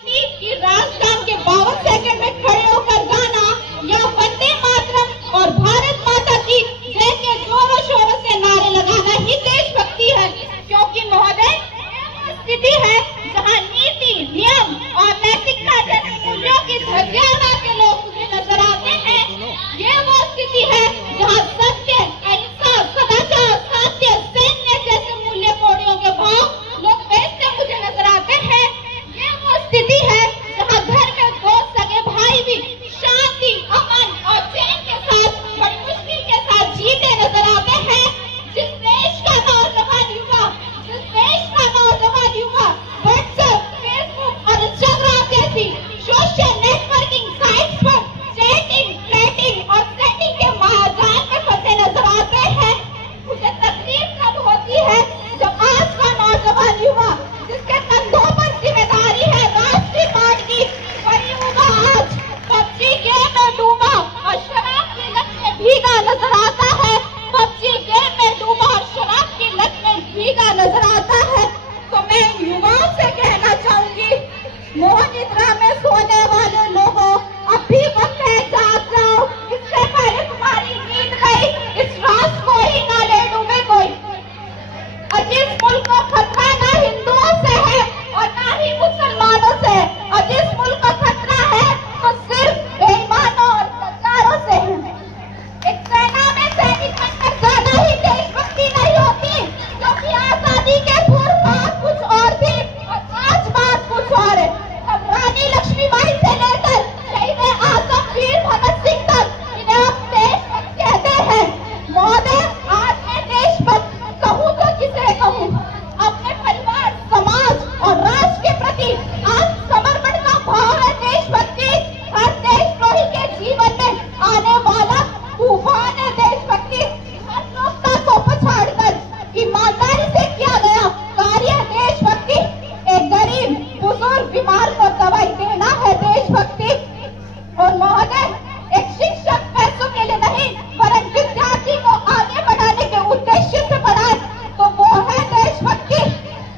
कि राजधाम के 52 सेकंड में खड़े होकर गाना या वंदे मातरम और भारत माता की जय के जोरों शोरों से नारे लगाना ही देशभक्ति है। क्योंकि महोदय, स्थिति है जहाँ नीति, नियम और नैतिकता जैसे मूल्यों की धज्जियां उड़ा के लोग मुझे नजर आते हैं। ये वो स्थिति है जहाँ सत्य, अहिंसा, सदाचार, सत्य, सैन्य जैसे मूल्य कोड़ियों के भाव लोग बेचते मुझे नजर आते हैं। ये वो स्थिति है जहाँ घर में दो सगे भाई भी शांति, अमन और चैन के साथ बड़ी मुश्किल के साथ जीते नजर आते हैं। जिस देश का नौजवान युवा व्हाट्सएप, फेसबुक और इंस्टाग्राम जैसी सोशल नेटवर्किंग साइट्स पर चैटिंग, फ्लर्टिंग और सेटिंग के महाजाल में फंसे नजर आते हैं, मुझे तकलीफ तब होती है जब आज का नौजवान युवा जिसके कंधों पर जिम्मेदारी है राष्ट्रीय पार्ट की, वही युवा आज पबजी गेम में डूबा और शराब की लत में भीगा नजर आता है। पबजी गेम में डूबा और शराब की लत में भीगा नजर आता है। तो मैं युवाओं से कहना चाहूंगी, मोह निद्रा में सोने वाले लोगों, अब भी वक्त है, जाग जाओ। इससे पहले तुम्हारी नींद गई, इस रात को ही ना ले डूबे कोई। और जिस मुल्क को खतरा ना हिंदुओं से है और ना ही मुसलमानों से, और जिस मुल्क को खतरा है तो सिर्फ बेईमानों और गद्दारों से है। एक सेना में सैनिक बनकर ज्यादा ही देशभक्ति नहीं होती, क्योंकि आजादी के पूर्व बात कुछ और थी और आज बात कुछ और है। अब रानी लक्ष्मीबाई से लेकर शहीद आजम वीर भगत सिंह तक इन्हें हम देशभक्त कहते हैं। महोदय, आज मैं देशभक्त कहूँ तो किसे कहूँ? अपने परिवार, समाज और राष्ट्र के प्रति आत्मसमर्पण का भाव है देशभक्ति। हर देशद्रोही के जीवन में आने वाला तूफान है देशभक्ति। हर लोकता को पछाड़कर ईमानदारी से किया गया कार्य देशभक्ति। एक गरीब, बुजुर्ग, बीमार को दवाई देना है देशभक्ति। और महोदय, एक शिक्षक पैसों के लिए नहीं परंतु विद्यार्थी को आगे बढ़ाने के उद्देश्य से पढ़ाए तो वो है देशभक्ति।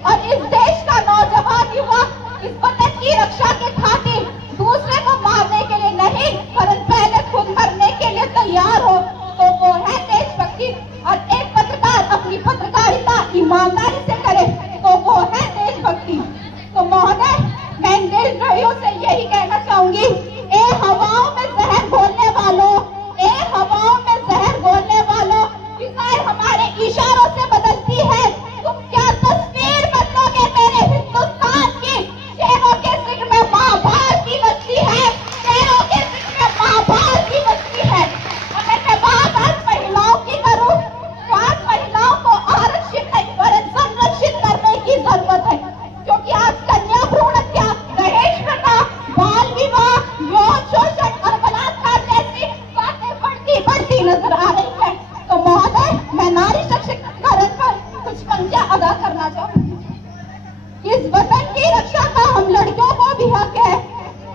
और इस देश का नौजवान युवा इस वतन की रक्षा के खातिर दूसरे को मारने के लिए नहीं परंतु पहले खुद मरने के लिए तैयार हो तो वो है देशभक्ति। और एक पत्रकार अपनी पत्रकारिता ईमानदारी से करे तो वो है देशभक्ति। तो महोदय, मैं इन देशद्रोहियों से यही कहना चाहूंगी, ए हवाओं में जहर घोलने वालों, ए हवाओं में जहर घोलने वालों, फिजाएं हमारे इशारों से बदलती है। तुम क्या तस्वीर बदलोगे मेरे हिंदुस्तान की? शेरों के जिक्र में माँ भारत की बस्ती है, शेरों के जिक्र में माँ भारत की बस्ती है। अगर मैं बात आज महिलाओं की करूँ तो आज महिलाओं को आरक्षित नहीं परंतु संरक्षित करने की जरूरत है। क्योंकि आज कन्या भ्रूण हत्या, दहेज प्रथा, बाल विवाह, यौन शोषण और बलात्कार जैसी बातें बढ़ती नजर आ रही है। तो महोदय, मैं नारी सशक्तिकरण पर कुछ पंक्तियां अदा करना चाहूंगी। इस वतन की रक्षा का हम लड़कियों को भी हक है,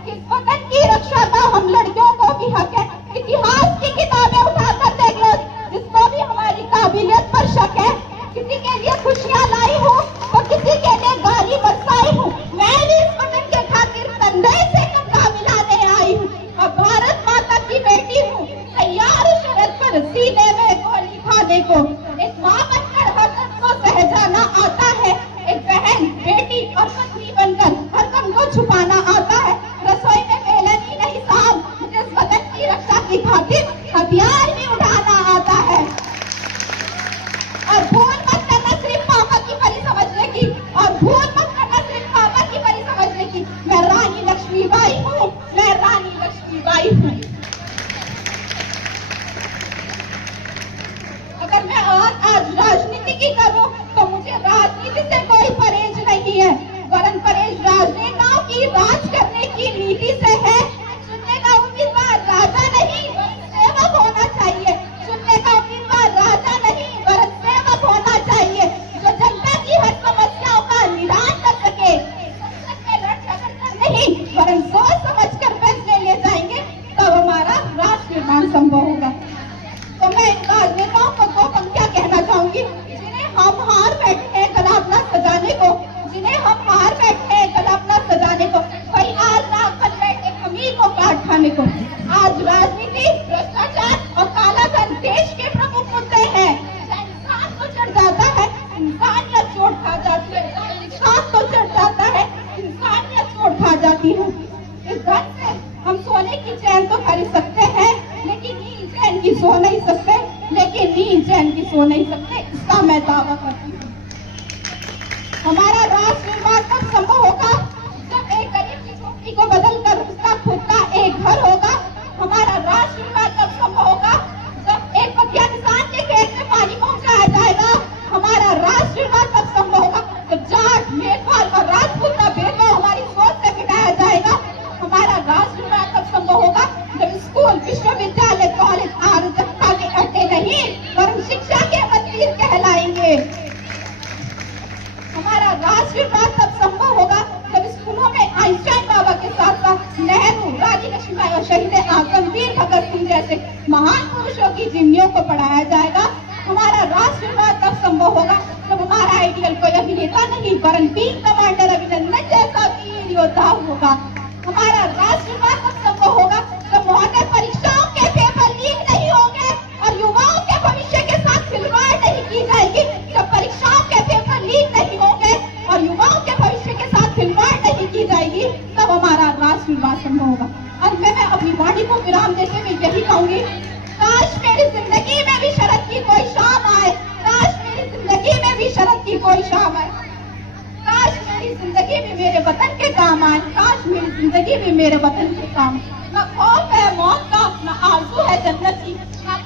इस वतन की रक्षा का हम लड़कियों को भी हक है। इतिहास की किताबें उठाकर देख लो, जिसको भी हमारी काबिलियत पर शक है। किसी के लिए खुशियां लाई हूँ तो किसी के लिए गाली बरसाई हूँ। मैं भी इस वतन के खातिर कंधे से कंधा मिलाने आई हूँ और भारत माता की बेटी हूँ, तैयार शरद पर सीने में गोली खाने को। एक माँ बनकर हर दर्द को सह जाना आता है, एक बहन, बेटी और पत्नी बनकर हर गम को छुपाना आता है। रसोई में बेलन ही नहीं साहब, मुझे इस वतन की रक्षा की खातिर हथियार भी उठाना आता है। और भूल मत करना सिर्फ पापा की परी समझने की, और भूल मत करना सिर्फ पापा की परी समझने की। मैं रानी लक्ष्मीबाई हूँ, मैं रानी लक्ष्मीबाई हूँ। अगर मैं आज राजनीति की करूँ तो मुझे राजनीति से कोई परहेज नहीं है, वरन परहेज राजनेताओं की राज करने की नीति से है। सुनने का उम्मीदवार राजा नहीं वरन सेवक होना चाहिए, सुनने का उम्मीदवार राजा नहीं वरन सेवक होना चाहिए, जो जनता की हर समस्याओं का निदान कर सके। लड़ झगड़ कर नहीं वरन सोच समझ कर फैसले ले जाएंगे, तब हमारा राष्ट्र निर्माण संभव होगा। तो मैं इन राजनेताओं को दो पंक्तियां कहना चाहूंगी, जिन्हें हम हार बैठे हैं कला अपना सजाने को, जिन्हें हम हार बैठे हैं कला अपना सजाने को। चाहती हूँ। इस धन से हम सोने की चैन तो खरीद सकते हैं, लेकिन नींद चैन की सो नहीं सकते, लेकिन नींद चैन की सो नहीं सकते, इसका मैं दावा करती हूँ। हमारा राष्ट्र निर्माण तब संभव होगा जब एक गरीब की झोपड़ी को बदलकर उसका खुद का एक घर होगा। हमारा राष्ट्र निर्माण तब संभव होगा जब एक पतिया किसान के खेत में पानी पहुंचाया जाएगा। हमारा राष्ट्र निर्माण तब संभव होगा जब जाट, मेघवाल और राजपूत का भेदभाव हमारी सोच से मिटाया जाएगा। हमारा राष्ट्र निर्माण तब संभव होगा जब स्कूल, विश्वविद्यालय, कॉलेज अराजकता के अड्डे नहीं वरन शिक्षा के मंदिर कहलाएंगे। हमारा राष्ट्र निर्माण तब संभव होगा जब स्कूलों में आइंस्टाइन बाबा के साथ साथ नेहरू, रानी लक्ष्मीबाई और शहीद आजम वीर भगत सिंह जैसे महान पुरुषों की जीवनियों को पढ़ाया जाएगा। हमारा राष्ट्र निर्माण तब संभव होगा जब हमारा आइडियल कोई अभिनेता नहीं वरन विंग कमांडर अभिनंदन जैसा वीर योद्धा होगा। हमारा राष्ट्र निर्माण तब संभव होगा जब महोदय परीक्षाओं के पेपर लीक नहीं होंगे और युवाओं के भविष्य के साथ खिलवाड़ नहीं की जाएगी। जब परीक्षाओं के पेपर लीक नहीं होंगे और युवाओं के भविष्य के साथ खिलवाड़ नहीं की जाएगी, तब हमारा राष्ट्र निर्माण संभव होगा। अंत में मैं अपनी वाणी को विराम देते हुए यही कहूंगी, काश मेरी जिंदगी में भी शरद की कोई शाम आए, काश मेरी जिंदगी में भी शरद की कोई शाम आए, काश मेरी जिंदगी भी मेरे वतन के काम आए, काश मेरी जिंदगी भी मेरे वतन के काम। न खौफ है मौत का, न आरज़ू है जन्नत की, न